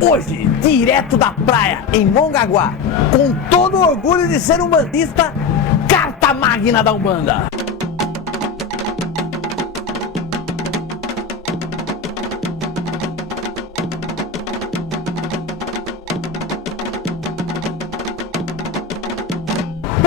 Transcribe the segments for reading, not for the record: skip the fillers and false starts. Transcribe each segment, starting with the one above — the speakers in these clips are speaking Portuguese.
Hoje, direto da praia, em Mongaguá, com todo o orgulho de ser um bandista, carta magna da Umbanda.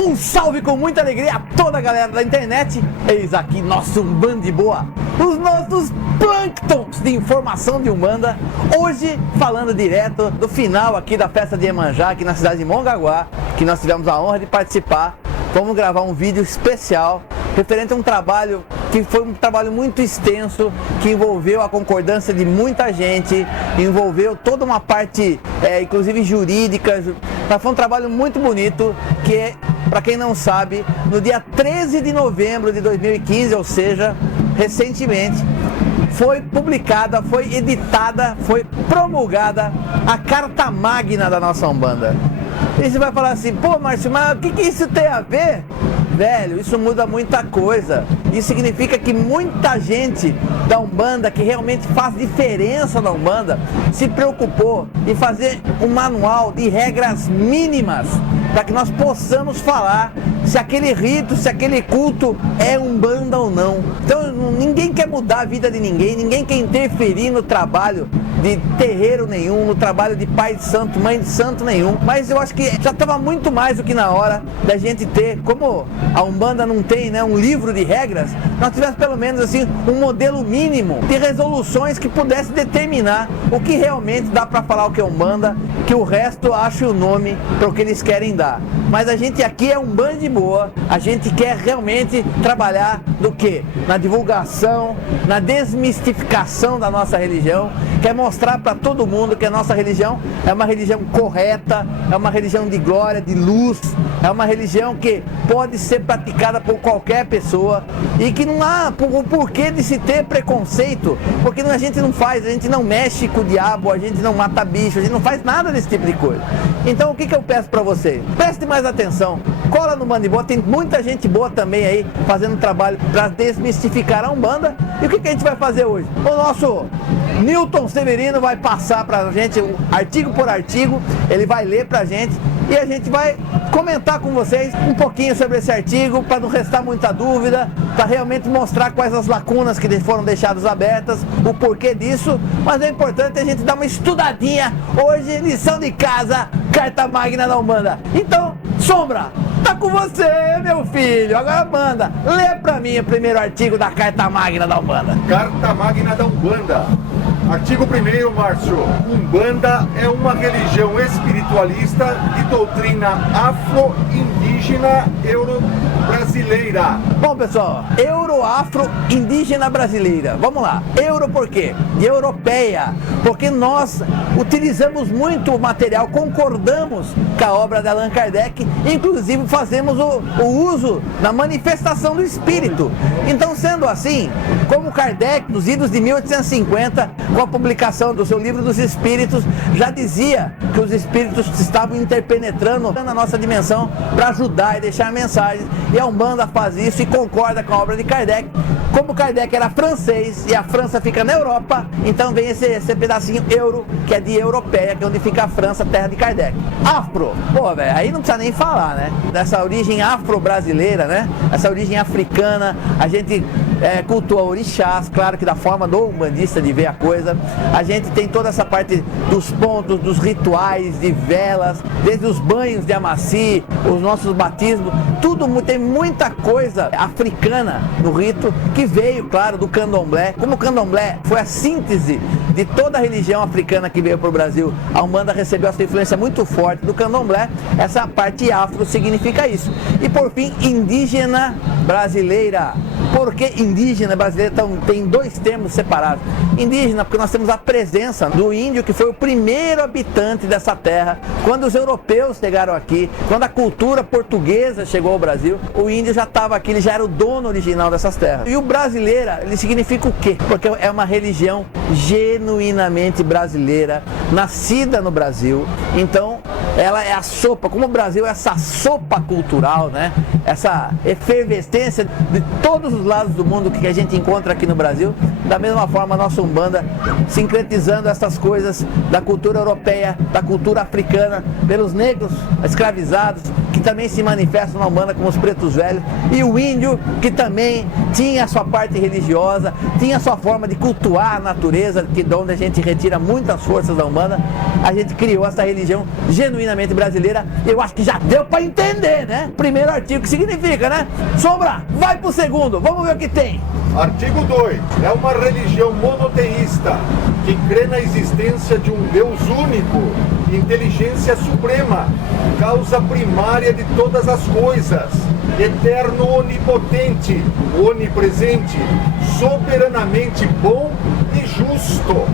Um salve com muita alegria a toda a galera da internet. Eis aqui nosso Umbanda de Boa, os nossos plânctons de informação de Umbanda. Hoje falando direto do final aqui da festa de Iemanjá, aqui na cidade de Mongaguá, que nós tivemos a honra de participar. Vamos gravar um vídeo especial referente a um trabalho que foi um trabalho muito extenso, que envolveu a concordância de muita gente, envolveu toda uma parte, inclusive jurídica, mas foi um trabalho muito bonito, que, para quem não sabe, no dia 13 de novembro de 2015, ou seja, recentemente, foi publicada, foi editada, foi promulgada a Carta Magna da nossa Umbanda. E você vai falar assim, pô Márcio, mas o que isso tem a ver? Velho, isso muda muita coisa. Isso significa que muita gente da Umbanda, que realmente faz diferença na Umbanda, se preocupou em fazer um manual de regras mínimas para que nós possamos falar se aquele rito, se aquele culto é Umbanda ou não. Então ninguém quer mudar a vida de ninguém, ninguém quer interferir no trabalho de terreiro nenhum, no trabalho de pai de santo, mãe de santo nenhum. Mas eu acho que já estava muito mais do que na hora da gente ter, como a Umbanda não tem, né, um livro de regras, nós tivemos pelo menos assim um modelo mínimo de resoluções que pudesse determinar o que realmente dá para falar o que é Umbanda, que o resto ache o nome para o que eles querem dar. Mas a gente aqui é Umbanda de Boa, a gente quer realmente trabalhar do que? Na divulgação, na desmistificação da nossa religião, quer mostrar para todo mundo que a nossa religião é uma religião correta, é uma religião de glória, de luz, é uma religião que pode ser praticada por qualquer pessoa e que não há o porquê de se ter preconceito, porque a gente não faz, a gente não mexe com o diabo, a gente não mata bicho, a gente não faz nada desse tipo de coisa. Então o que eu peço para vocês? Preste mais atenção, cola no Umbanda de Boa, tem muita gente boa também aí fazendo trabalho para desmistificar a Umbanda. E o que a gente vai fazer hoje? O nosso Newton Severino vai passar pra gente artigo por artigo, ele vai ler pra gente e a gente vai comentar com vocês um pouquinho sobre esse artigo, para não restar muita dúvida, para realmente mostrar quais as lacunas que foram deixadas abertas, o porquê disso. Mas é importante a gente dar uma estudadinha hoje, lição de casa, Carta Magna da Umbanda. Então, Sombra, tá com você, meu filho. Agora manda, lê pra mim o primeiro artigo da Carta Magna da Umbanda. Carta Magna da Umbanda. Artigo 1º, Márcio. Umbanda é uma religião espiritualista de doutrina afro-indígena euro-brasileira. Bom, pessoal, euro-afro-indígena brasileira. Vamos lá. Euro por quê? De europeia. Porque nós utilizamos muito o material, concordamos com a obra de Allan Kardec, inclusive fazemos o uso na manifestação do espírito. Então, sendo assim, como Kardec, nos idos de 1850, com a publicação do seu Livro dos Espíritos, já dizia que os espíritos estavam interpenetrando na nossa dimensão para ajudar e deixar mensagens, e a Umbanda faz isso e concorda com a obra de Kardec. Como Kardec era francês e a França fica na Europa, então vem esse pedacinho euro, que é de europeia, que é onde fica a França, terra de Kardec. Afro, pô, velho, aí não precisa nem falar, né? Dessa origem afro-brasileira, né? Essa origem africana, a gente cultua orixás, claro que da forma do umbandista de ver a coisa. A gente tem toda essa parte dos pontos, dos rituais, de velas, desde os banhos de Amaci, os nossos batismos, tudo tem muita coisa africana no rito, que veio, claro, do candomblé. Como o candomblé foi a síntese de toda a religião africana que veio para o Brasil, a Umbanda recebeu essa influência muito forte do candomblé. Essa parte afro significa isso. E por fim, indígena brasileira. Por que indígena brasileira? Então, tem dois termos separados. Indígena, porque nós temos a presença do índio, que foi o primeiro habitante dessa terra. Quando os europeus chegaram aqui, quando a cultura portuguesa chegou ao Brasil, o índio já estava aqui, ele já era o dono original dessas terras. E o brasileira, ele significa o quê? Porque é uma religião genuinamente brasileira, nascida no Brasil. Então, ela é a sopa, como o Brasil é essa sopa cultural, né? Essa efervescência de todos os lados do mundo que a gente encontra aqui no Brasil. Da mesma forma, a nossa Umbanda sincretizando essas coisas da cultura europeia, da cultura africana, pelos negros escravizados, que também se manifestam na Umbanda como os pretos velhos, e o índio, que também tinha a sua parte religiosa, tinha a sua forma de cultuar a natureza, que de onde a gente retira muitas forças da Umbanda. A gente criou essa religião genuinamente brasileira. Eu acho que já deu para entender, né? Primeiro artigo, que significa, né? Sombra, vai pro segundo, vamos ver o que tem. Artigo 2. É uma religião monoteísta que crê na existência de um Deus único, inteligência suprema, causa primária de todas as coisas, eterno onipotente, onipresente, soberanamente bom e justo.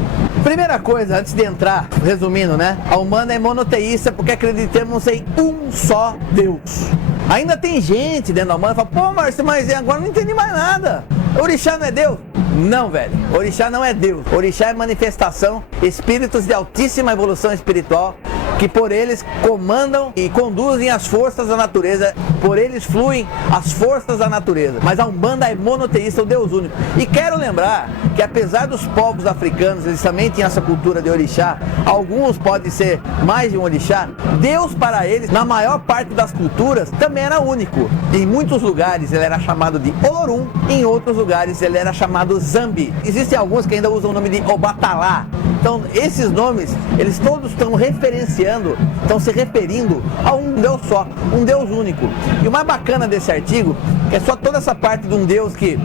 Primeira coisa, antes de entrar, resumindo, né? A Umbanda é monoteísta porque acreditamos em um só Deus. Ainda tem gente dentro da Umbanda que fala, pô, Márcio, mas agora não entendi mais nada. Orixá não é Deus? Não, velho. Orixá não é Deus. Orixá é manifestação, espíritos de altíssima evolução espiritual, que por eles comandam e conduzem as forças da natureza, por eles fluem as forças da natureza. Mas a Umbanda é monoteísta, o Deus único. E quero lembrar que apesar dos povos africanos, eles também têm essa cultura de orixá, alguns podem ser mais de um orixá, Deus para eles, na maior parte das culturas, também era único. Em muitos lugares ele era chamado de Olorum, em outros lugares ele era chamado Zambi. Existem alguns que ainda usam o nome de Obatalá. Então esses nomes, eles todos estão referenciando, estão se referindo a um Deus só, um Deus único. E o mais bacana desse artigo é só toda essa parte de um Deus que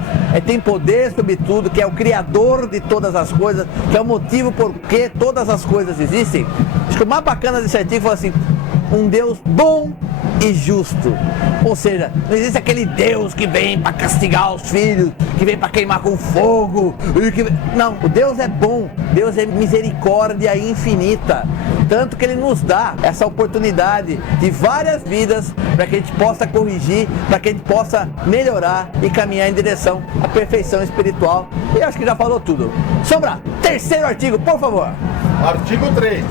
tem poder sobre tudo, que é o criador de todas as coisas, que é o motivo por que todas as coisas existem. Acho que o mais bacana desse artigo foi assim, um Deus bom e justo. Ou seja, não existe aquele Deus que vem para castigar os filhos, que vem para queimar com fogo. Não, o Deus é bom, Deus é misericórdia infinita. Tanto que Ele nos dá essa oportunidade de várias vidas para que a gente possa corrigir, para que a gente possa melhorar e caminhar em direção à perfeição espiritual. E acho que já falou tudo. Sombra, terceiro artigo, por favor. Artigo 3.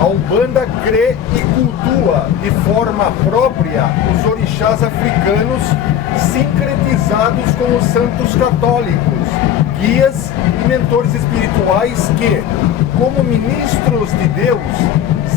A Umbanda crê e cultua de forma própria os orixás africanos sincretizados com os santos católicos, guias e mentores espirituais que, como ministros de Deus,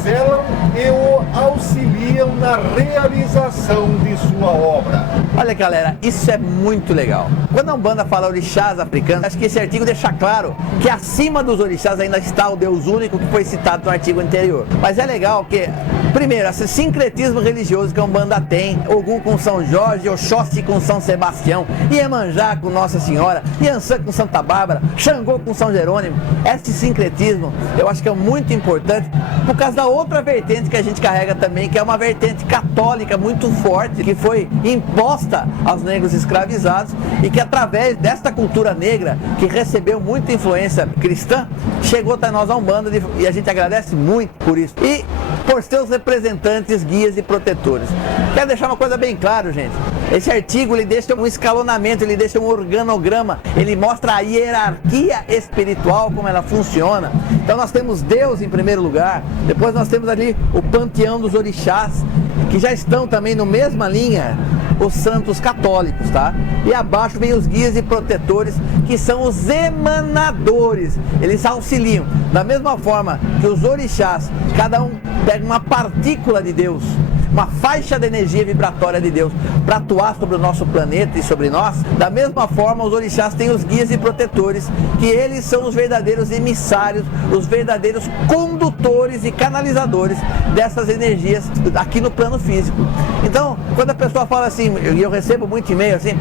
zelam e o auxiliam na realização de sua obra. Olha, galera, isso é muito legal. Quando a Umbanda fala orixás africanos, acho que esse artigo deixa claro que acima dos orixás ainda está o Deus único que foi citado no artigo anterior. Mas é legal que, primeiro, esse sincretismo religioso que a Umbanda tem, Ogum com São Jorge, Oxóssi com São Sebastião, Iemanjá com Nossa Senhora, Iansã com Santa Bárbara, Xangô com São Jerônimo. Esse sincretismo eu acho que é muito importante por causa da outra vertente que a gente carrega também, que é uma vertente católica muito forte, que foi imposta aos negros escravizados e que através desta cultura negra, que recebeu muita influência cristã, chegou até nós a Umbanda e a gente agradece muito por isso. E por seus representantes, guias e protetores. Quero deixar uma coisa bem clara, gente. Esse artigo, ele deixa um escalonamento, ele deixa um organograma, ele mostra a hierarquia espiritual, como ela funciona. Então nós temos Deus em primeiro lugar, depois nós temos ali o panteão dos orixás, que já estão também na mesma linha, os santos católicos, tá? E abaixo vem os guias e protetores, que são os emanadores, eles auxiliam. Da mesma forma que os orixás, cada um pega uma partícula de Deus, uma faixa de energia vibratória de Deus para atuar sobre o nosso planeta e sobre nós. Da mesma forma, os orixás têm os guias e protetores, que eles são os verdadeiros emissários, os verdadeiros condutores e canalizadores dessas energias aqui no plano físico. Então, quando a pessoa fala assim, e eu recebo muito e-mail assim,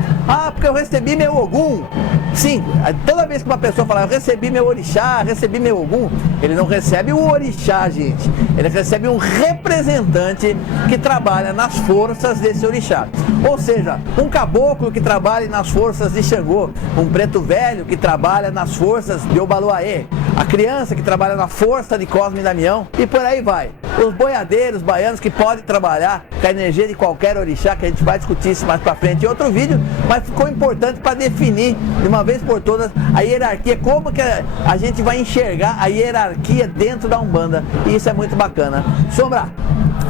porque eu recebi meu Ogum. Sim, toda vez que uma pessoa fala, eu recebi meu orixá, recebi meu Ogum, ele não recebe o orixá, gente. Ele recebe um representante que trabalha nas forças desse orixá. Ou seja, um caboclo que trabalha nas forças de Xangô, um preto velho que trabalha nas forças de Obaluaê, a criança que trabalha na força de Cosme e Damião, e por aí vai. Os boiadeiros, baianos que podem trabalhar com a energia de qualquer orixá, que a gente vai discutir isso mais pra frente em outro vídeo, mas ficou importante para definir de uma vez por todas a hierarquia, como que a gente vai enxergar a hierarquia dentro da Umbanda, e isso é muito bacana. Sombra,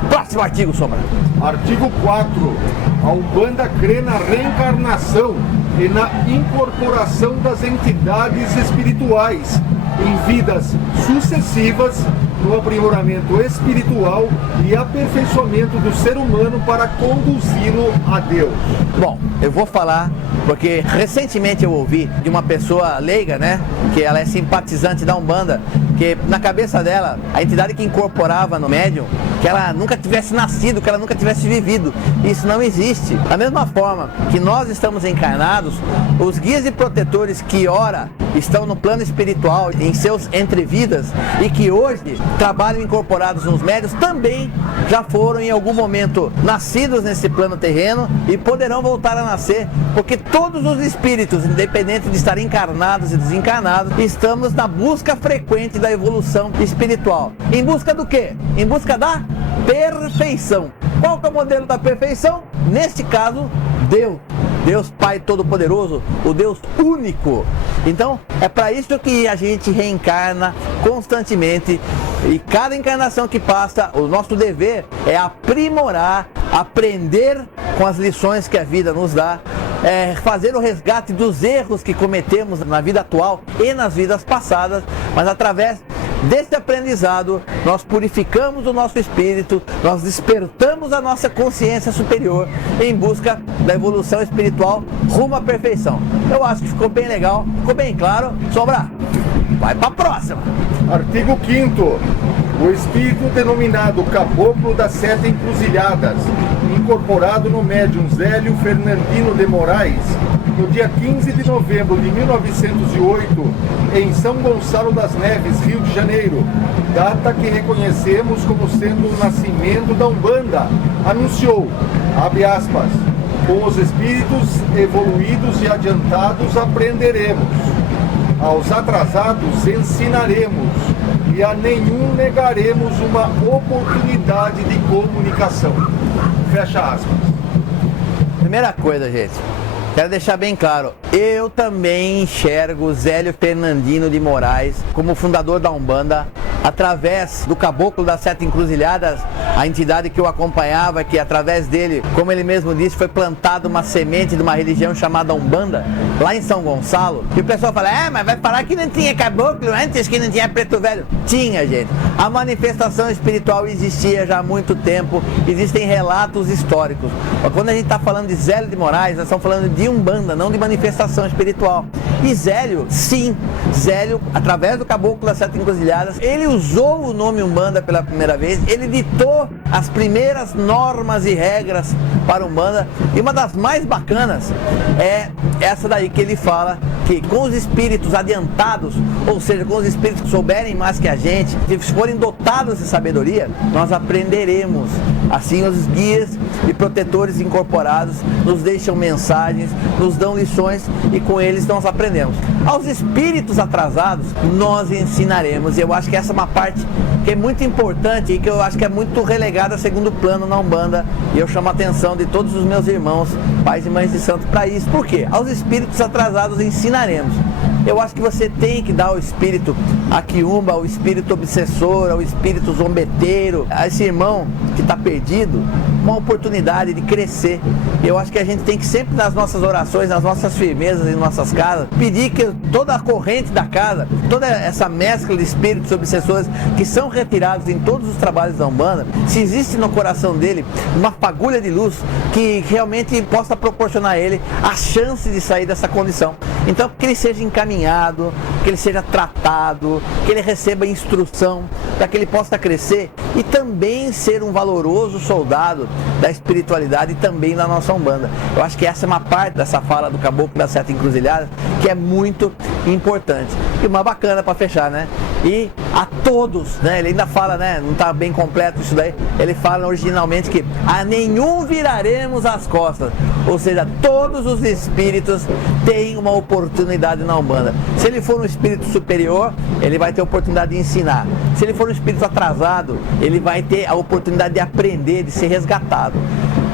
Próximo artigo, Sombra. Artigo 4. A Umbanda crê na reencarnação e na incorporação das entidades espirituais em vidas sucessivas, no aprimoramento espiritual e aperfeiçoamento do ser humano para conduzi-lo a Deus. Bom, eu vou falar porque recentemente eu ouvi de uma pessoa leiga, né, que ela é simpatizante da Umbanda, que na cabeça dela, a entidade que incorporava no médium, que ela nunca tivesse nascido, que ela nunca tivesse vivido. Isso não existe. Da mesma forma que nós estamos encarnados, os guias e protetores que ora estão no plano espiritual, em seus entrevidas, e que hoje trabalham incorporados nos médios, também já foram em algum momento nascidos nesse plano terreno e poderão voltar a nascer, porque todos os espíritos, independente de estar encarnados e desencarnados, estamos na busca frequente da evolução espiritual. Em busca do quê? Em busca da perfeição. Qual que é o modelo da perfeição? Neste caso, Deus. Deus Pai Todo-Poderoso, o Deus único. Então, é para isso que a gente reencarna constantemente, e cada encarnação que passa, o nosso dever é aprimorar, aprender com as lições que a vida nos dá, fazer o resgate dos erros que cometemos na vida atual e nas vidas passadas, mas através desse aprendizado, nós purificamos o nosso espírito, nós despertamos a nossa consciência superior em busca da evolução espiritual rumo à perfeição. Eu acho que ficou bem legal, ficou bem claro. Sombra, vai para a próxima. Artigo 5º. O espírito denominado Caboclo das Sete Encruzilhadas, incorporado no médium Zélio Fernandino de Moraes, no dia 15 de novembro de 1908, em São Gonçalo das Neves, Rio de Janeiro, data que reconhecemos como sendo o nascimento da Umbanda, anunciou, abre aspas, com os espíritos evoluídos e adiantados aprenderemos, aos atrasados ensinaremos, e a nenhum negaremos uma oportunidade de comunicação. Fecha aspas. Primeira coisa, gente, quero deixar bem claro, eu também enxergo Zélio Fernandino de Moraes como fundador da Umbanda, através do Caboclo das Sete Encruzilhadas, a entidade que eu acompanhava, que através dele, como ele mesmo disse, foi plantada uma semente de uma religião chamada Umbanda, lá em São Gonçalo. E o pessoal fala, mas vai falar que não tinha caboclo antes, que não tinha preto velho. Tinha, gente. A manifestação espiritual existia já há muito tempo, existem relatos históricos. Mas quando a gente está falando de Zélio de Moraes, nós estamos falando de Umbanda, não de manifestação espiritual. E Zélio, sim, Zélio, através do Caboclo das Sete Encruzilhadas, ele usou o nome Umbanda pela primeira vez, ele ditou as primeiras normas e regras para Umbanda, e uma das mais bacanas é essa daí que ele fala, que com os espíritos adiantados, ou seja, com os espíritos que souberem mais que a gente, se forem dotados de sabedoria, nós aprenderemos. Assim os guias e protetores incorporados nos deixam mensagens, nos dão lições e com eles nós aprendemos. Aos espíritos atrasados nós ensinaremos. E eu acho que essa é uma parte que é muito importante e que eu acho que é muito relegada a segundo plano na Umbanda, e eu chamo a atenção de todos os meus irmãos, pais e mães de santo, para isso. Por quê? Aos espíritos atrasados ensinaremos. Eu acho que você tem que dar ao espírito a quiumba, ao espírito obsessor, ao espírito zombeteiro, a esse irmão que está perdido, uma oportunidade de crescer. Eu acho que a gente tem que sempre, nas nossas orações, nas nossas firmezas, em nossas casas, pedir que toda a corrente da casa, toda essa mescla de espíritos obsessores que são retirados em todos os trabalhos da Umbanda, se existe no coração dele uma fagulha de luz que realmente possa proporcionar a ele a chance de sair dessa condição. Então, que ele seja encaminhado, que ele seja tratado, que ele receba instrução, para que ele possa crescer e também ser um valoroso soldado da espiritualidade e também da nossa Umbanda. Eu acho que essa é uma parte dessa fala do Caboclo das Sete Encruzilhadas que é muito importante. E uma bacana para fechar, né? E a todos, né? Ele ainda fala, né? Não está bem completo isso daí. Ele fala originalmente que a nenhum viraremos as costas. Ou seja, todos os espíritos têm uma oportunidade na Umbanda. Se ele for um espírito superior, ele vai ter a oportunidade de ensinar. Se ele for um espírito atrasado, ele vai ter a oportunidade de aprender, de ser resgatado.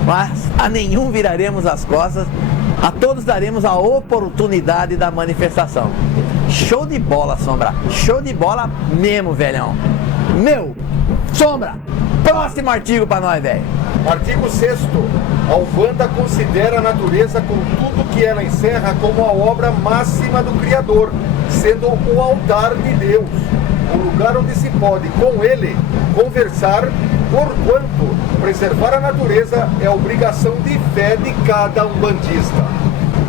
Mas a nenhum viraremos as costas, a todos daremos a oportunidade da manifestação. Show de bola, Sombra. Show de bola mesmo, velhão. Meu, Sombra, Próximo artigo pra nós, velho. Artigo 6º. A Umbanda considera a natureza com tudo que ela encerra como a obra máxima do Criador, sendo o altar de Deus, o lugar onde se pode, com ele, conversar, porquanto preservar a natureza é a obrigação de fé de cada umbandista.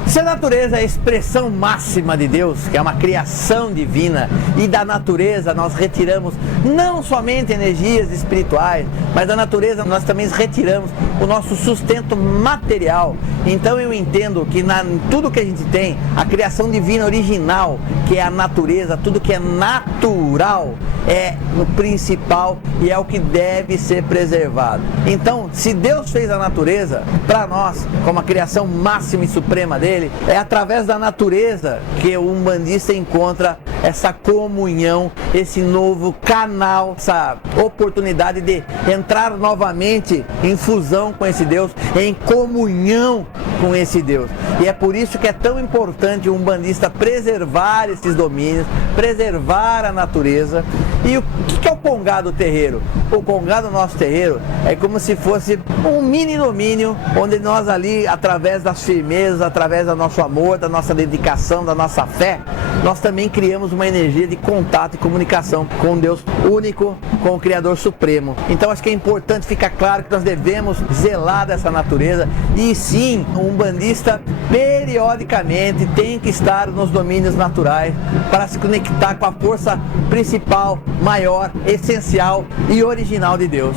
Se a natureza é a expressão máxima de Deus, que é uma criação divina, e da natureza nós retiramos não somente energias espirituais, mas da natureza nós também retiramos o nosso sustento material. Então eu entendo que em tudo que a gente tem, a criação divina original, que é a natureza, tudo que é natural, é o principal e é o que deve ser preservado. Então, se Deus fez a natureza para nós, como a criação máxima e suprema dele, é através da natureza que o umbandista encontra essa comunhão, esse novo canal, essa oportunidade de entrar novamente em fusão com esse Deus, em comunhão com esse Deus. E é por isso que é tão importante o umbandista preservar esses domínios, preservar a natureza. E o que é o congá do terreiro? O congá do nosso terreiro é como se fosse um mini domínio, onde nós ali, através das firmezas, através do nosso amor, da nossa dedicação, da nossa fé, nós também criamos uma energia de contato e comunicação com Deus único, com o Criador Supremo. Então acho que é importante ficar claro que nós devemos zelar dessa natureza, e sim, o umbandista periodicamente tem que estar nos domínios naturais para se conectar com a força principal, maior, essencial e original de Deus.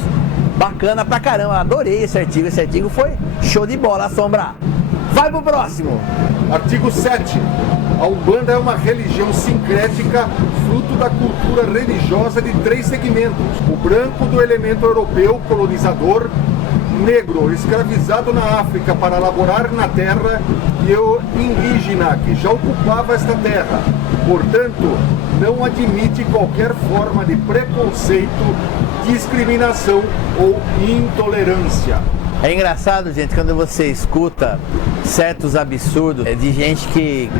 Bacana pra caramba, adorei esse artigo foi show de bola, Sombra. Vai pro próximo. Artigo 7. A Umbanda é uma religião sincrética, fruto da cultura religiosa de 3 segmentos: o branco do elemento europeu colonizador, negro escravizado na África para laborar na terra, e o indígena que já ocupava esta terra. Portanto, não admite qualquer forma de preconceito, discriminação ou intolerância. É engraçado, gente, quando você escuta certos absurdos de gente que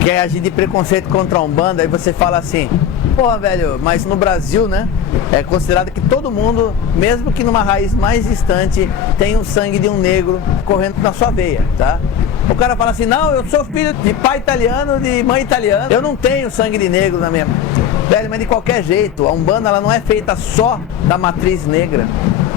quer agir de preconceito contra a Umbanda, aí você fala assim: porra, velho, mas no Brasil, né, é considerado que todo mundo, mesmo que numa raiz mais distante, tem o sangue de um negro correndo na sua veia, tá? O cara fala assim: não, eu sou filho de pai italiano, de mãe italiana, eu não tenho sangue de negro na minha... Velho, mas de qualquer jeito, a Umbanda ela não é feita só da matriz negra.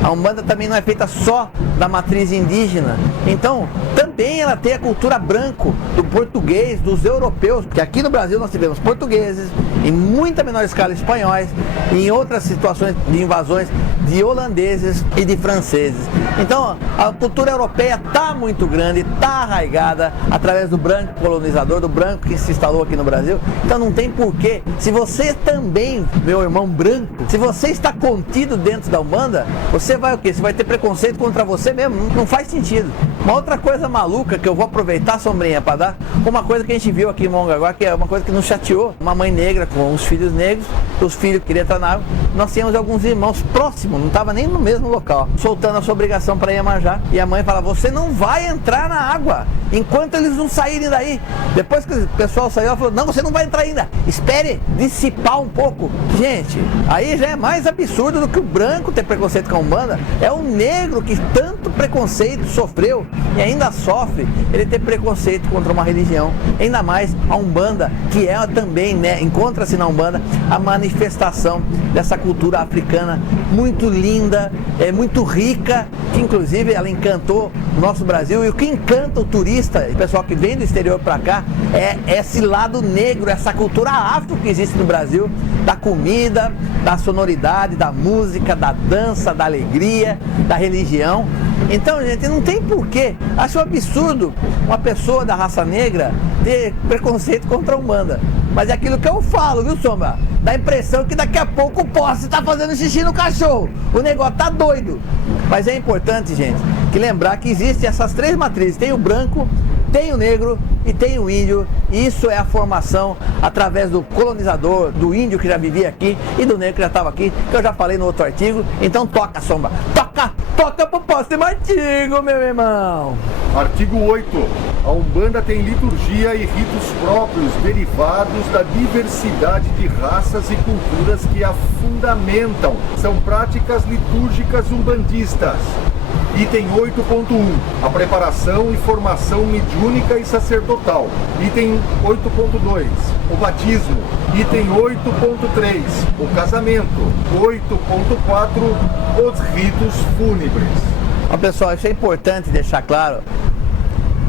A Umbanda também não é feita só da matriz indígena. Então, também ela tem a cultura branco, do português, dos europeus, que aqui no Brasil nós tivemos portugueses, em muita menor escala espanhóis, e em outras situações de invasões de holandeses e de franceses. Então, a cultura europeia está muito grande, está arraigada através do branco colonizador, do branco que se instalou aqui no Brasil. Então não tem porquê. Se você também, meu irmão branco, se você está contido dentro da Umbanda, você vai o quê? Você vai ter preconceito contra você mesmo? Não faz sentido. Uma outra coisa maluca que eu vou aproveitar, Sombrinha, para dar uma coisa que a gente viu aqui em Mongaguá, que é uma coisa que nos chateou. Uma mãe negra com os filhos negros, os filhos queriam estar na água. Nós tínhamos alguns irmãos próximos, não estava nem no mesmo local, soltando a sua obrigação para Iemanjá. E a mãe fala: você não vai entrar na água enquanto eles não saírem daí. Depois que o pessoal saiu, ela falou: não, você não vai entrar ainda, espere dissipar um pouco. Gente, aí já é mais absurdo do que o branco ter preconceito com a Umbanda. É o negro que tanto preconceito sofreu e ainda sofre, ele ter preconceito contra uma religião. Ainda mais a Umbanda, que é também, né, encontra-se na Umbanda a manifestação dessa cultura africana muito linda, muito rica, que inclusive ela encantou o nosso Brasil. E o que encanta o turista, o pessoal que vem do exterior para cá, é esse lado negro, essa cultura afro que existe no Brasil, da comida, da sonoridade, da música, da dança, da alegria, da religião. Então, gente, não tem porquê. Acho um absurdo uma pessoa da raça negra ter preconceito contra a Umbanda. Mas é aquilo que eu falo, viu, Sombra? Dá a impressão que daqui a pouco o poste tá fazendo xixi no cachorro. O negócio tá doido. Mas é importante, gente, que lembrar que existem essas 3 matrizes. Tem o branco, tem o negro e tem o índio. E isso é a formação através do colonizador, do índio que já vivia aqui e do negro que já estava aqui, que eu já falei no outro artigo. Então toca, Sombra. Toca Toca pro próximo artigo, meu irmão. Artigo 8. A Umbanda tem liturgia e ritos próprios derivados da diversidade de raças e culturas que a fundamentam. São práticas litúrgicas umbandistas. Item 8.1. A preparação e formação mediúnica e sacerdotal. Item 8.2. O batismo. Item 8.3. O casamento. 8.4. Os ritos fúnebres. Ó, pessoal, isso é importante deixar claro.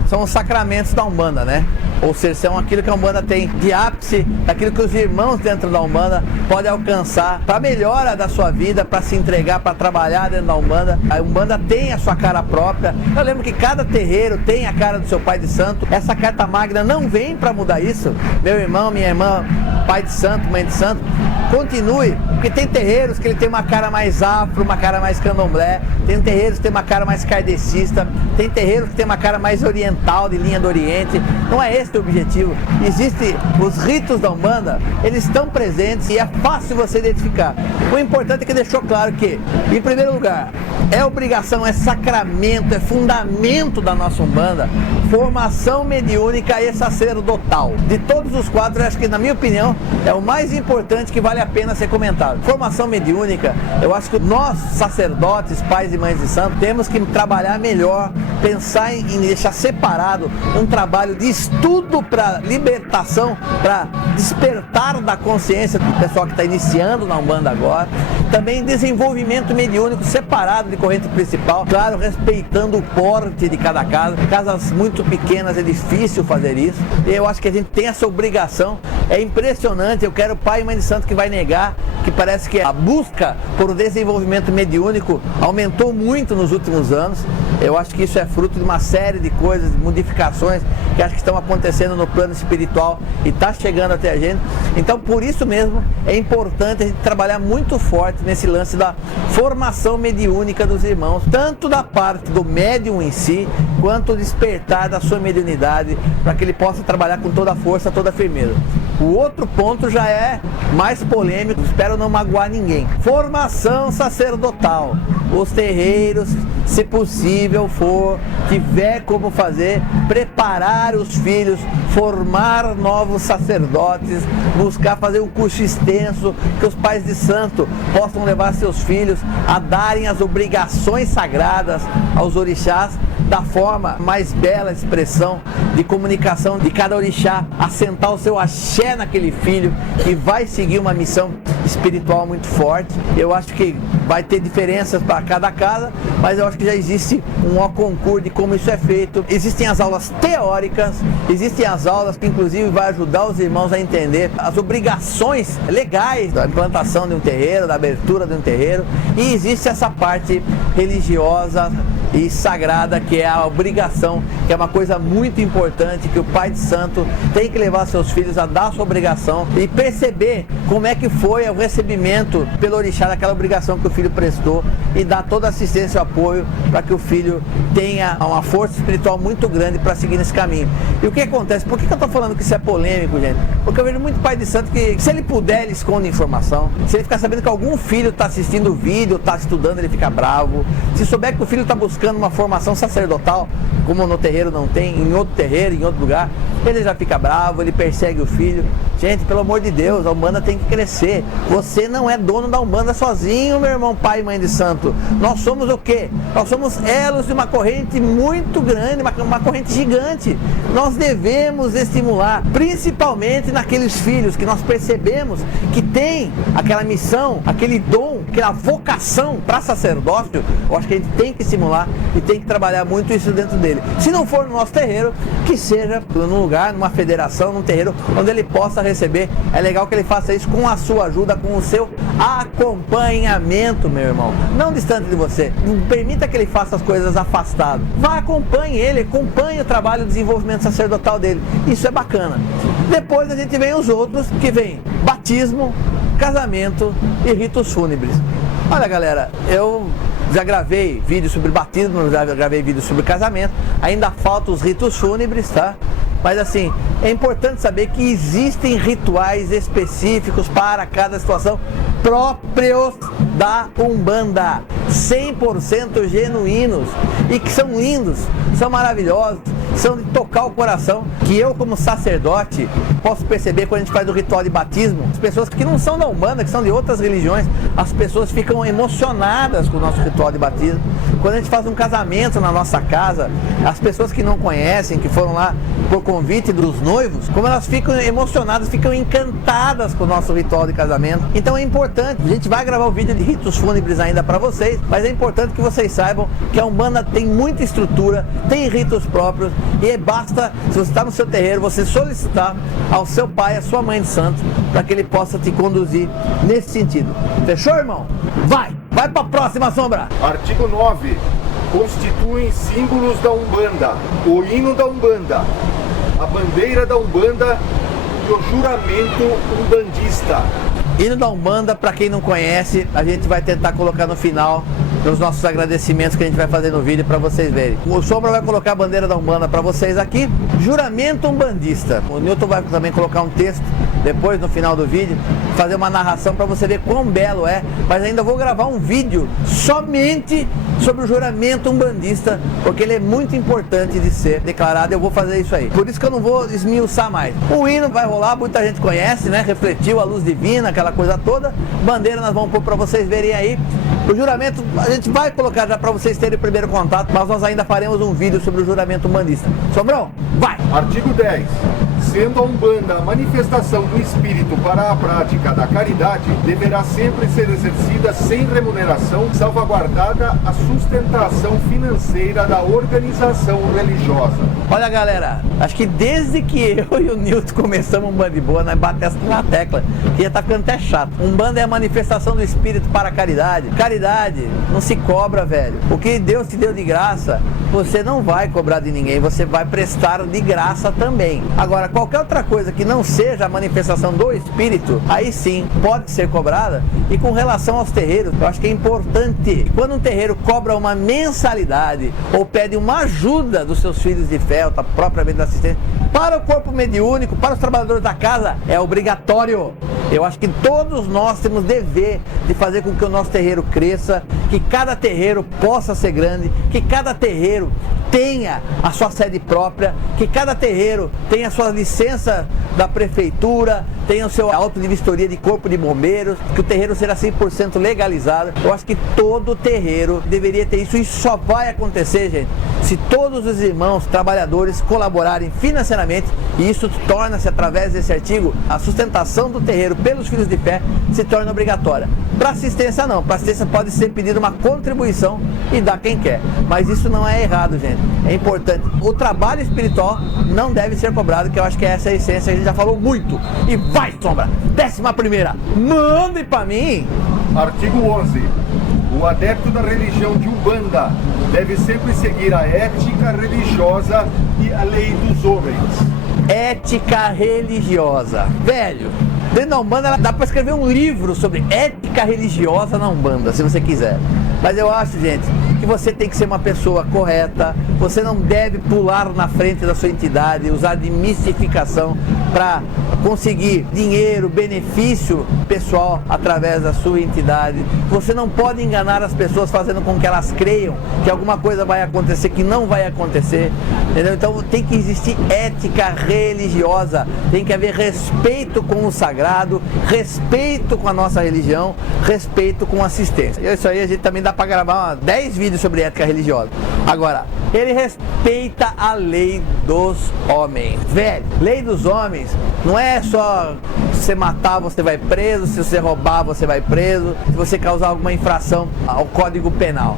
São os sacramentos da Umbanda, né? Ou seja, são aquilo que a Umbanda tem de ápice, daquilo que os irmãos dentro da Umbanda podem alcançar para melhora da sua vida, para se entregar, para trabalhar dentro da Umbanda. A Umbanda tem a sua cara própria. Eu lembro que cada terreiro tem a cara do seu pai de santo. Essa carta magna não vem para mudar isso. Meu irmão, minha irmã, pai de santo, mãe de santo, continue, porque tem terreiros que ele tem uma cara mais afro, uma cara mais candomblé, tem terreiros que tem uma cara mais kardecista, tem terreiros que tem uma cara mais oriental, de linha do Oriente. Não é esse o objetivo. Existem os ritos da Umbanda, eles estão presentes e é fácil você identificar. O importante é que deixou claro que, em primeiro lugar, é obrigação, é sacramento, é fundamento da nossa Umbanda, formação mediúnica e sacerdotal. De todos os quatro, eu acho que, na minha opinião, é o mais importante que vale a pena ser comentado. Formação mediúnica, eu acho que nós, sacerdotes, pais e mães de santo, temos que trabalhar melhor, pensar em deixar separado um trabalho de estudo para libertação, para despertar da consciência do pessoal que está iniciando na Umbanda agora. Também desenvolvimento mediúnico separado de corrente principal, claro, respeitando o porte de cada casa. Casas muito pequenas é difícil fazer isso. E eu acho que a gente tem essa obrigação. É impressionante, eu quero pai e mãe de santo que vai negar, que parece que a busca por desenvolvimento mediúnico aumentou muito nos últimos anos. Eu acho que isso é fruto de uma série de coisas, de modificações que acho que estão acontecendo no plano espiritual e está chegando até a gente. Então, por isso mesmo, é importante a gente trabalhar muito forte nesse lance da formação mediúnica dos irmãos, tanto da parte do médium em si, quanto o despertar da sua mediunidade, para que ele possa trabalhar com toda a força, toda a firmeza. O outro ponto já é mais polêmico, espero não magoar ninguém. Formação sacerdotal. Os terreiros, se possível for, tiver como fazer, preparar os filhos, formar novos sacerdotes, buscar fazer um curso extenso, que os pais de santo possam levar seus filhos a darem as obrigações sagradas aos orixás da forma mais bela expressão de comunicação de cada orixá, assentar o seu axé naquele filho que vai seguir uma missão espiritual muito forte. Eu acho que vai ter diferenças para cada casa, mas eu acho que já existe um concurso de como isso é feito. Existem as aulas teóricas, existem as aulas que inclusive vai ajudar os irmãos a entender as obrigações legais da implantação de um terreiro, da abertura de um terreiro, e existe essa parte religiosa e sagrada, que é a obrigação, que é uma coisa muito importante, que o pai de santo tem que levar seus filhos a dar a sua obrigação e perceber como é que foi o recebimento pelo orixá daquela obrigação que o filho prestou, e dar toda a assistência e apoio para que o filho tenha uma força espiritual muito grande para seguir nesse caminho. E o que acontece? Por que eu estou falando que isso é polêmico, gente? Porque eu vejo muito pai de santo que, se ele puder, ele esconde informação. Se ele ficar sabendo que algum filho está assistindo o vídeo, está estudando, ele fica bravo. Se souber que o filho está buscando uma formação sacerdotal, como no terreiro não tem, em outro terreiro, em outro lugar, ele já fica bravo, ele persegue o filho. Gente, pelo amor de Deus, a Umbanda tem que crescer. Você não é dono da Umbanda sozinho, meu irmão, pai e mãe de santo. Nós somos o quê? Nós somos elos de uma corrente muito grande, uma corrente gigante. Nós devemos estimular, principalmente naqueles filhos que nós percebemos que tem aquela missão, aquele dom, aquela vocação para sacerdócio. Eu acho que a gente tem que estimular e tem que trabalhar muito isso dentro dele. Se não for no nosso terreiro, que seja num lugar, numa federação, num terreiro onde ele possa receber. É legal que ele faça isso com a sua ajuda, com o seu acompanhamento, meu irmão. Não distante de você. Não permita que ele faça as coisas afastado. Vá, acompanhe ele, acompanhe o trabalho de desenvolvimento sacerdotal dele. Isso é bacana. Depois a gente vem os outros, que vem batismo, casamento e ritos fúnebres. Olha, galera, eu já gravei vídeo sobre batismo, já gravei vídeo sobre casamento, ainda faltam os ritos fúnebres, tá? Mas assim, é importante saber que existem rituais específicos para cada situação próprios da Umbanda, 100% genuínos e que são lindos, são maravilhosos, são de tocar o coração, que eu como sacerdote posso perceber quando a gente faz o ritual de batismo. As pessoas que não são da Umbanda, que são de outras religiões, as pessoas ficam emocionadas com o nosso ritual de batismo. Quando a gente faz um casamento na nossa casa, as pessoas que não conhecem, que foram lá por convite dos noivos, como elas ficam emocionadas, ficam encantadas com o nosso ritual de casamento. Então é importante, a gente vai gravar o vídeo de ritos fúnebres ainda para vocês, mas é importante que vocês saibam que a Umbanda tem muita estrutura, tem ritos próprios, e basta, se você está no seu terreiro, você solicitar ao seu pai, à sua mãe de santo, para que ele possa te conduzir nesse sentido. Fechou, irmão? Vai para a próxima, Sombra. Artigo 9. Constituem símbolos da Umbanda o hino da Umbanda, a bandeira da Umbanda e o juramento umbandista. Hino da Umbanda, para quem não conhece, a gente vai tentar colocar no final nos nossos agradecimentos que a gente vai fazer no vídeo para vocês verem. O Sombra vai colocar a bandeira da Umbanda para vocês aqui. Juramento umbandista. O Newton vai também colocar um texto depois no final do vídeo, fazer uma narração para você ver quão belo é. Mas ainda vou gravar um vídeo somente sobre o juramento umbandista, porque ele é muito importante de ser declarado. Eu vou fazer isso aí. Por isso que eu não vou esmiuçar mais. O hino vai rolar, muita gente conhece, né? Refletiu a luz divina, aquela coisa toda. Bandeira nós vamos pôr para vocês verem aí. O juramento a gente vai colocar já para vocês terem o primeiro contato, mas nós ainda faremos um vídeo sobre o juramento umbandista. Sombrão, vai! Artigo 10. Sendo a Umbanda a manifestação do espírito para a prática da caridade, deverá sempre ser exercida sem remuneração, salvaguardada a sustentação financeira da organização religiosa. Olha, galera, acho que desde que eu e o Nilton começamos um Umbanda de Boa, nós batemos na tecla, que já tá ficando até chato. Umbanda é a manifestação do espírito para a caridade. Caridade não se cobra, velho. O que Deus te deu de graça, você não vai cobrar de ninguém, você vai prestar de graça também. Agora, qualquer outra coisa que não seja a manifestação do espírito, aí sim pode ser cobrada. E com relação aos terreiros, eu acho que é importante, quando um terreiro cobra uma mensalidade ou pede uma ajuda dos seus filhos de fé, ou propriamente da assistência, para o corpo mediúnico, para os trabalhadores da casa, é obrigatório. Eu acho que todos nós temos dever de fazer com que o nosso terreiro cresça, que cada terreiro possa ser grande, que cada terreiro tenha a sua sede própria, que cada terreiro tenha a sua licença da prefeitura, tenha o seu auto de vistoria de corpo de bombeiros, que o terreiro seja 100% legalizado. Eu acho que todo terreiro deveria ter isso. Isso só vai acontecer, gente, se todos os irmãos trabalhadores colaborarem financeiramente, e isso torna-se, através desse artigo, a sustentação do terreiro pelos filhos de fé se torna obrigatória. Para assistência não, para assistência pode ser pedida uma contribuição e dar quem quer, mas isso não é errado, gente, é importante. O trabalho espiritual não deve ser cobrado, que eu acho que essa é a essência, a gente já falou muito. E vai, Sombra, 11ª, mande para mim. Artigo 11. O adepto da religião de Umbanda deve sempre seguir a ética religiosa e a lei dos homens. Ética religiosa, velho, dentro da Umbanda dá para escrever um livro sobre ética religiosa na Umbanda, se você quiser. Mas eu acho, gente, que você tem que ser uma pessoa correta, você não deve pular na frente da sua entidade, usar de mistificação para conseguir dinheiro, benefício pessoal através da sua entidade. Você não pode enganar as pessoas fazendo com que elas creiam que alguma coisa vai acontecer que não vai acontecer, entendeu? Então tem que existir ética religiosa, tem que haver respeito com o sagrado, respeito com a nossa religião, respeito com a assistência. Isso aí a gente também dá para gravar 10 vídeos sobre ética religiosa. Agora, ele respeita a lei dos homens. Velho, lei dos homens não é só se você matar você vai preso, se você roubar você vai preso, se você causar alguma infração ao Código Penal.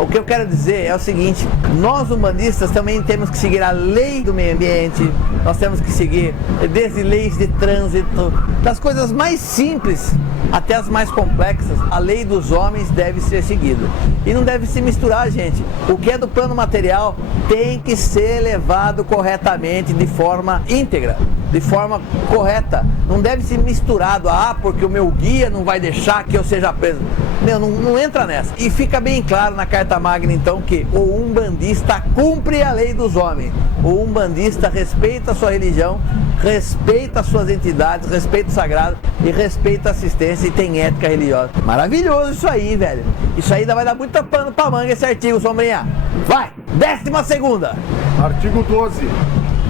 O que eu quero dizer é o seguinte: nós umbandistas também temos que seguir a lei do meio ambiente, nós temos que seguir desde leis de trânsito, das coisas mais simples até as mais complexas. A lei dos homens deve ser seguida e não deve se misturar, gente. O que é do plano material tem que ser levado corretamente, de forma íntegra. de forma correta. Não deve ser misturado, porque o meu guia não vai deixar que eu seja preso. Não entra nessa. E fica bem claro na Carta Magna, então, que o umbandista cumpre a lei dos homens. O umbandista respeita a sua religião, respeita as suas entidades, respeita o sagrado e respeita a assistência e tem ética religiosa. Maravilhoso isso aí, velho. Isso aí ainda vai dar muito pano pra manga esse artigo, Sombrinha. Vai, 12ª. Artigo 12.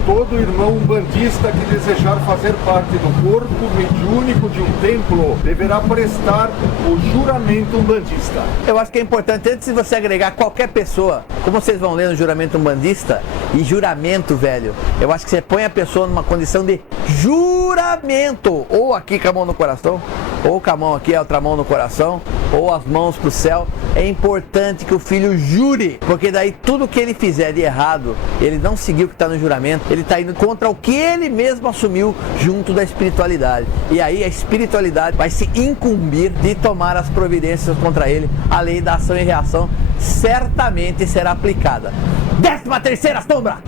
Todo irmão umbandista que desejar fazer parte do corpo mediúnico de um templo deverá prestar o juramento umbandista. Eu acho que é importante, antes de você agregar qualquer pessoa, como vocês vão ler no juramento umbandista, e juramento, velho, eu acho que você põe a pessoa numa condição de juramento, ou aqui com a mão no coração, ou com a mão aqui, a outra mão no coração, ou as mãos pro céu. É importante que o filho jure, porque daí tudo que ele fizer de errado, ele não seguiu o que está no juramento, ele está indo contra o que ele mesmo assumiu junto da espiritualidade. E aí a espiritualidade vai se incumbir de tomar as providências contra ele. A lei da ação e reação certamente será aplicada. 13ª, Sombra!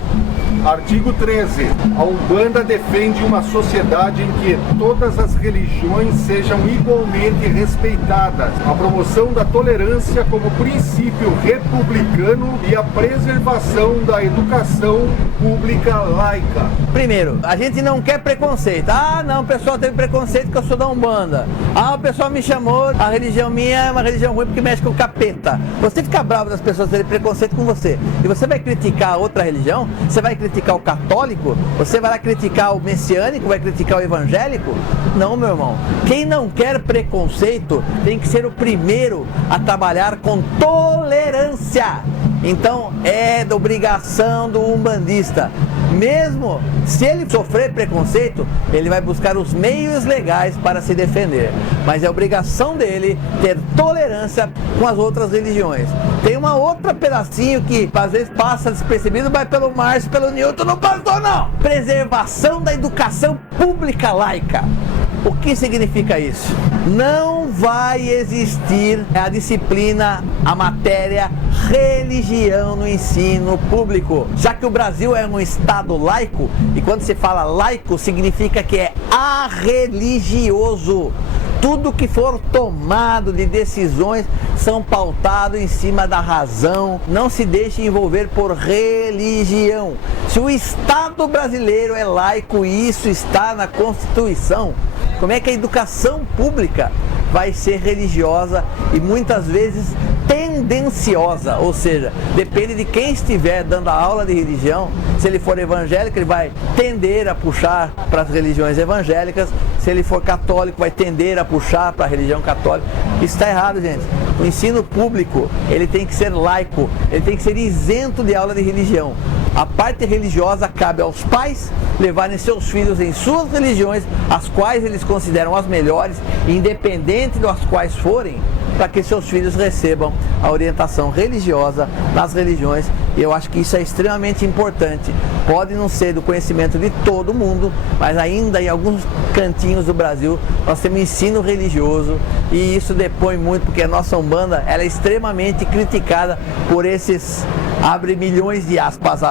Artigo 13. A Umbanda defende uma sociedade em que todas as religiões sejam igualmente respeitadas, a promoção da tolerância como princípio republicano e a preservação da educação pública laica. Primeiro, a gente não quer preconceito. Não, o pessoal teve preconceito que eu sou da Umbanda. O pessoal me chamou, a religião minha é uma religião ruim porque mexe com o capeta. Você fica bravo das pessoas terem preconceito com você, e você vai criticar outra religião, você vai criticar o católico, você vai lá criticar o messiânico, vai criticar o evangélico? Não, meu irmão. Quem não quer preconceito tem que ser o primeiro a trabalhar com tolerância. Então é da obrigação do umbandista, mesmo se ele sofrer preconceito, ele vai buscar os meios legais para se defender, mas é obrigação dele ter tolerância com as outras religiões. Tem uma outra pedacinho que às vezes passa despercebido, vai pelo Márcio, pelo Newton, não passou não. Preservação da educação pública laica. O que significa isso? Não vai existir a disciplina, a matéria religião no ensino público, já que o Brasil é um estado laico, e quando se fala laico significa que é arreligioso. Tudo que for tomado de decisões são pautados em cima da razão. Não se deixe envolver por religião. Se o Estado brasileiro é laico e isso está na Constituição, como é que a educação pública vai ser religiosa e muitas vezes tendenciosa? Ou seja, depende de quem estiver dando a aula de religião. Se ele for evangélico, ele vai tender a puxar para as religiões evangélicas. Se ele for católico, vai tender a puxar para a religião católica. Isso está errado, gente. O ensino público, ele tem que ser laico, ele tem que ser isento de aula de religião. A parte religiosa cabe aos pais levarem seus filhos em suas religiões, as quais eles consideram as melhores, independente das quais forem, para que seus filhos recebam a orientação religiosa nas religiões. E eu acho que isso é extremamente importante. Pode não ser do conhecimento de todo mundo, mas ainda em alguns cantinhos do Brasil nós temos ensino religioso, e isso depõe muito, porque a nossa Umbanda ela é extremamente criticada por esses, abre milhões de aspas,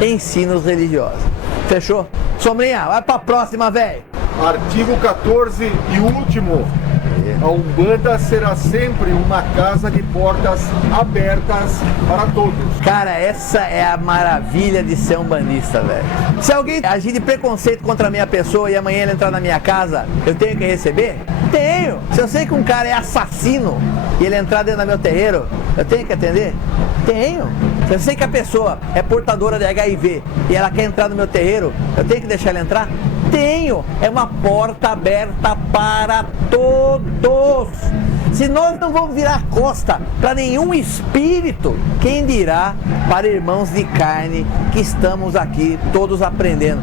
ensinos religiosos. Fechou? Sombrinha, vai pra próxima, velho. Artigo 14 e último. A Umbanda será sempre uma casa de portas abertas para todos. Cara, essa é a maravilha de ser umbandista, velho. Se alguém agir de preconceito contra a minha pessoa e amanhã ele entrar na minha casa, eu tenho que receber? Tenho. Se eu sei que um cara é assassino e ele entrar dentro do meu terreiro, eu tenho que atender? Tenho. Se eu sei que a pessoa é portadora de HIV e ela quer entrar no meu terreiro, eu tenho que deixar ela entrar? Tenho. É uma porta aberta para todos. Se nós não vamos virar costa para nenhum espírito, quem dirá para irmãos de carne que estamos aqui todos aprendendo?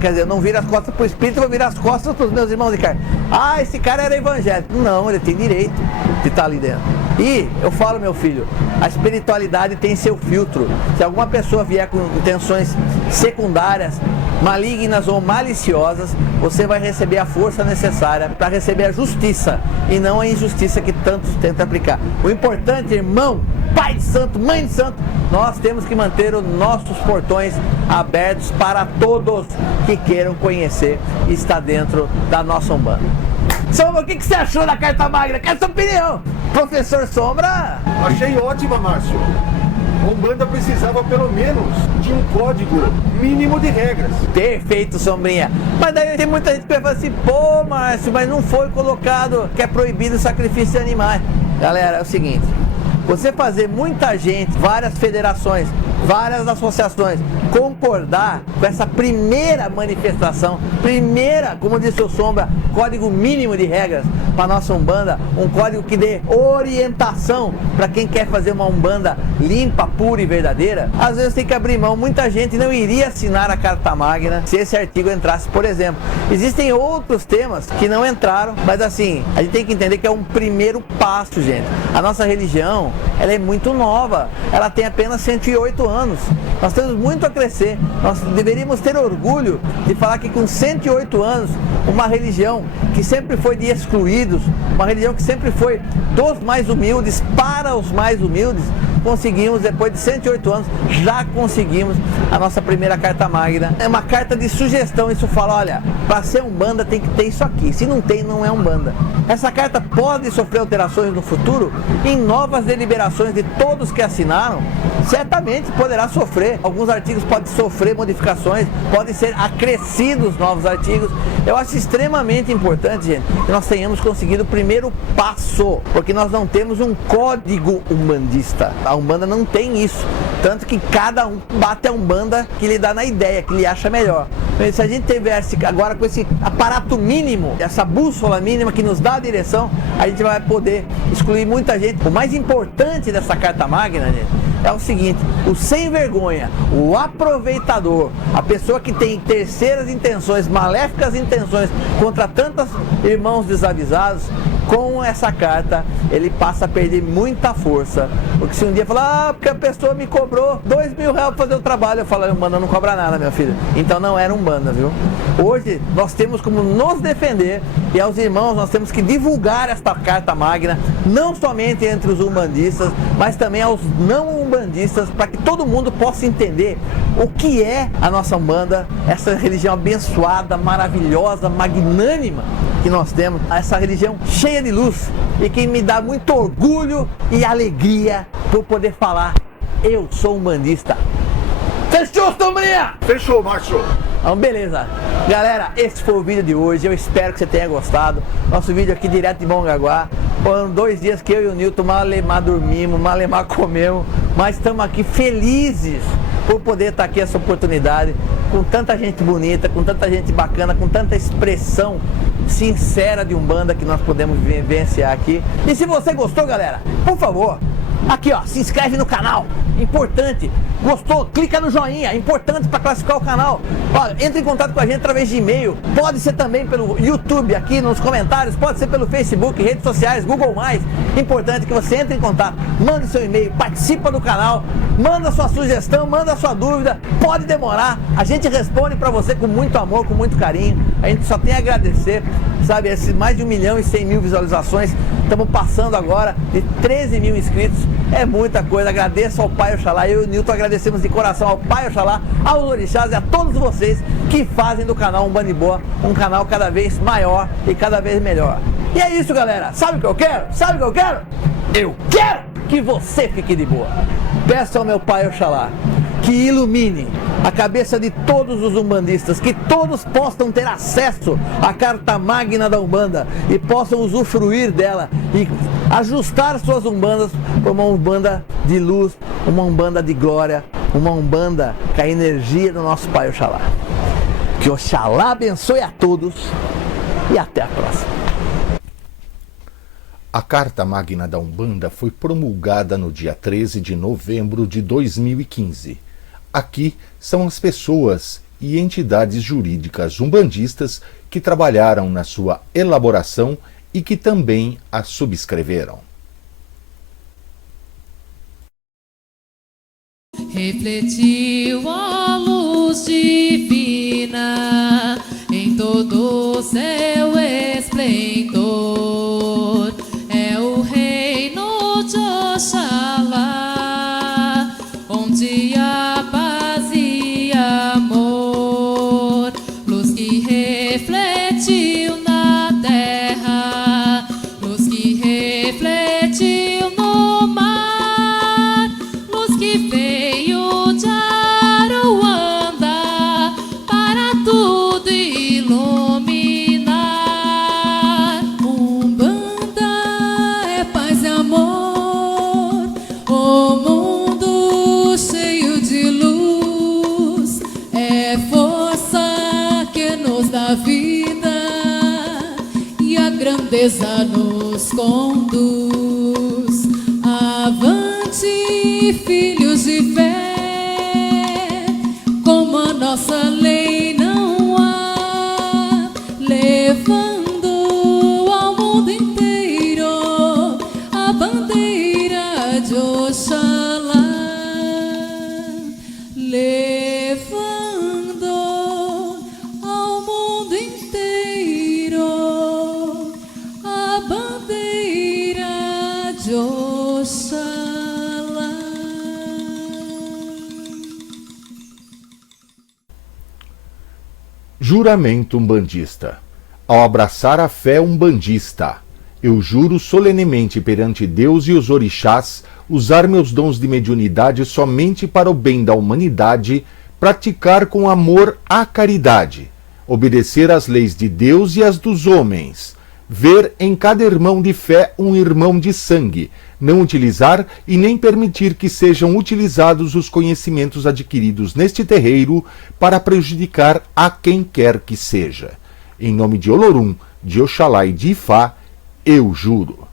Quer dizer, eu não viro as costas para o espírito, eu vou virar as costas para os meus irmãos de carne. Esse cara era evangélico. Não, ele tem direito de estar ali dentro. E eu falo, meu filho, a espiritualidade tem seu filtro. Se alguma pessoa vier com intenções secundárias, malignas ou maliciosas, você vai receber a força necessária para receber a justiça e não a injustiça que tantos tentam aplicar. O importante, irmão, pai de santo, mãe de santo, nós temos que manter os nossos portões abertos para todos que queiram conhecer e estar dentro da nossa Umbanda. Sombra, o que você achou da Carta Magna? Quero sua opinião. Professor Sombra? Achei ótima, Márcio. A Umbanda precisava pelo menos de um código mínimo de regras. Perfeito, Sombrinha. Mas daí tem muita gente que vai falar assim, pô, Márcio, mas não foi colocado que é proibido o sacrifício de animais. Galera, é o seguinte, você fazer muita gente, várias federações, várias associações concordar com essa primeira manifestação, como disse o Sombra, código mínimo de regras para nossa Umbanda, um código que dê orientação para quem quer fazer uma Umbanda limpa, pura e verdadeira, às vezes tem que abrir mão. Muita gente não iria assinar a Carta Magna se esse artigo entrasse, por exemplo. Existem outros temas que não entraram, mas assim, a gente tem que entender que é um primeiro passo, gente. A nossa religião, ela é muito nova, ela tem apenas 108 anos. Nós temos muito a crescer. Nós deveríamos ter orgulho de falar que com 108 anos, uma religião que sempre foi de excluídos, uma religião que sempre foi dos mais humildes para os mais humildes, conseguimos, depois de 108 anos, já conseguimos a nossa primeira Carta Magna. É uma carta de sugestão, isso fala, olha, para ser Umbanda tem que ter isso aqui, se não tem, não é Umbanda. Essa carta pode sofrer alterações no futuro, em novas deliberações de todos que assinaram, certamente poderá sofrer. Alguns artigos podem sofrer modificações, podem ser acrescidos novos artigos. Eu acho extremamente importante, gente, que nós tenhamos conseguido o primeiro passo, porque nós não temos um código umbandista. A Umbanda não tem isso, tanto que cada um bate a Umbanda que lhe dá na ideia, que lhe acha melhor. Se a gente tivesse agora com esse aparato mínimo, essa bússola mínima que nos dá a direção, a gente vai poder excluir muita gente. O mais importante dessa Carta Magna, gente, é o seguinte: o sem vergonha, o aproveitador, a pessoa que tem terceiras intenções, maléficas intenções contra tantos irmãos desavisados, com essa carta ele passa a perder muita força. Porque se um dia falar, porque a pessoa me cobrou R$2.000 para fazer o trabalho, eu falo, Umbanda não cobra nada, meu filho. Então não era Umbanda, viu? Hoje nós temos como nos defender, e aos irmãos nós temos que divulgar esta Carta Magna, não somente entre os umbandistas, mas também aos não umbandistas, para que todo mundo possa entender o que é a nossa Umbanda, essa religião abençoada, maravilhosa, magnânima que nós temos, essa religião cheia de luz, e que me dá muito orgulho e alegria por poder falar, eu sou umbandista. Fechou, Sombrinha? Fechou, Márcio. Então, beleza. Galera, esse foi o vídeo de hoje. Eu espero que você tenha gostado. Nosso vídeo aqui direto de Mongaguá. Foram 2 dias que eu e o Nilton malemar dormimos, malemar comemos, mas estamos aqui felizes por poder estar aqui essa oportunidade, com tanta gente bonita, com tanta gente bacana, com tanta expressão sincera de Umbanda que nós podemos vivenciar aqui. E se você gostou, galera, por favor, aqui ó, se inscreve no canal, importante. Gostou? Clica no joinha, importante para classificar o canal. Olha, entre em contato com a gente através de e-mail, pode ser também pelo YouTube aqui nos comentários, pode ser pelo Facebook, redes sociais, Google+. Importante que você entre em contato, mande seu e-mail, participa do canal, manda sua sugestão, manda sua dúvida, pode demorar, a gente responde para você com muito amor, com muito carinho. A gente só tem a agradecer, sabe, esses mais de 1.100.000 visualizações, estamos passando agora de 13.000 inscritos, é muita coisa. Agradeço ao Pai Oxalá, eu e o Nilton agradecemos de coração ao Pai Oxalá, aos orixás e a todos vocês que fazem do canal Umbanda de Boa um canal cada vez maior e cada vez melhor. E é isso, galera, sabe o que eu quero? Sabe o que eu quero? Eu quero que você fique de boa. Peço ao meu Pai Oxalá que ilumine a cabeça de todos os umbandistas, que todos possam ter acesso à Carta Magna da Umbanda e possam usufruir dela e ajustar suas umbandas para uma Umbanda de luz, uma Umbanda de glória, uma Umbanda com a energia do nosso Pai Oxalá. Que Oxalá abençoe a todos e até a próxima. A Carta Magna da Umbanda foi promulgada no dia 13 de novembro de 2015. Aqui são as pessoas e entidades jurídicas umbandistas que trabalharam na sua elaboração e que também a subscreveram. Refletiu a luz divina em todo o seu esplendor. É o reino de Oxalá. pureza nos conduz. Avante, filhos de fé, como a nossa lei não há, levando ao mundo inteiro a bandeira de Oxalá, levando ao mundo inteiro a bandeira de Oxalá. Juramento umbandista. Ao abraçar a fé umbandista, eu juro solenemente perante Deus e os orixás usar meus dons de mediunidade somente para o bem da humanidade, praticar com amor a caridade, obedecer às leis de Deus e às dos homens, ver em cada irmão de fé um irmão de sangue, não utilizar e nem permitir que sejam utilizados os conhecimentos adquiridos neste terreiro para prejudicar a quem quer que seja. Em nome de Olorum, de Oxalá e de Ifá, eu juro.